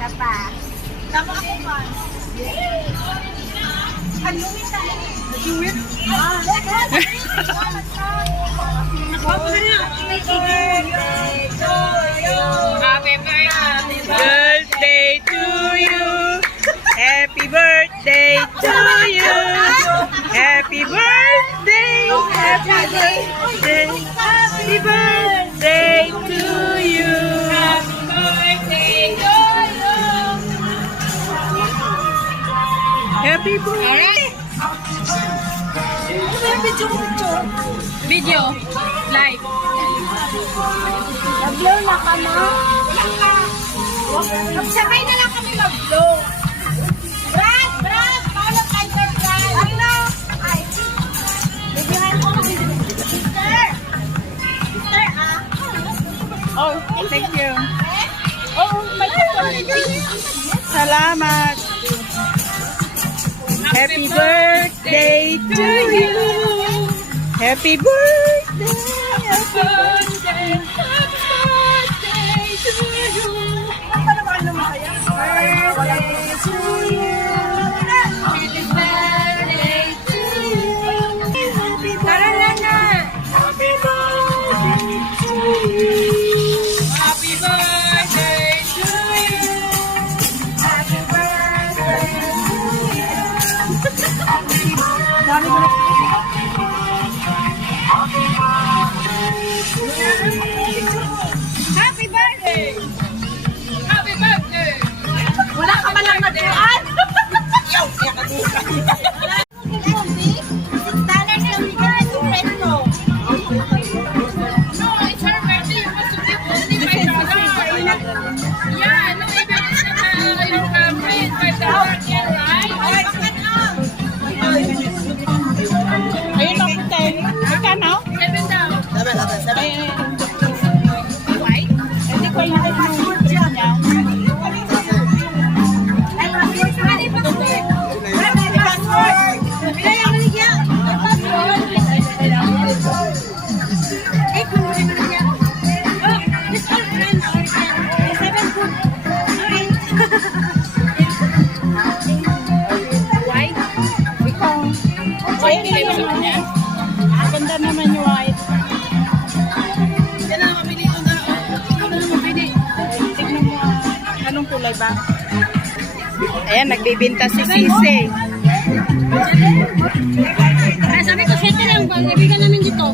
Sapa. Tama ako pa. Haluin tayo. Haluin? Happy birthday to you. Happy birthday to you. Happy birthday. Happy birthday. Happy birthday to you. Happy birthday. Video. Live. Mag-blow na ka na. Magsabay na lang kami mag-blow. Brad! Paano kayo, Brad? Ano? Ay. Bigyan ko kami. Sister! Sister, Oh, thank you. Oh, may Salamat. Happy birthday to you. Happy birthday. Happy birthday. Happy birthday to you. Birthday to you. Happy birthday to you. Tara na. Happy birthday to you. Happy birthday to you. Happy birthday to you. Dami ko na. Happy birthday! Happy birthday. Wala ka man lang nagpuan! Ayun ako, 10. Magkano? 7 daw. 7. White? Hindi ko yung print niya. White? Ikaw. White din yung gusto niya? Maganda naman yung white. Yan ang mabili ko na. Ikaw na lang mabili. Tignan mo anong kulay ba? Ayan, nagbibinta si Sisi. Sabi ko, 7 lang ba? Ibigan namin dito.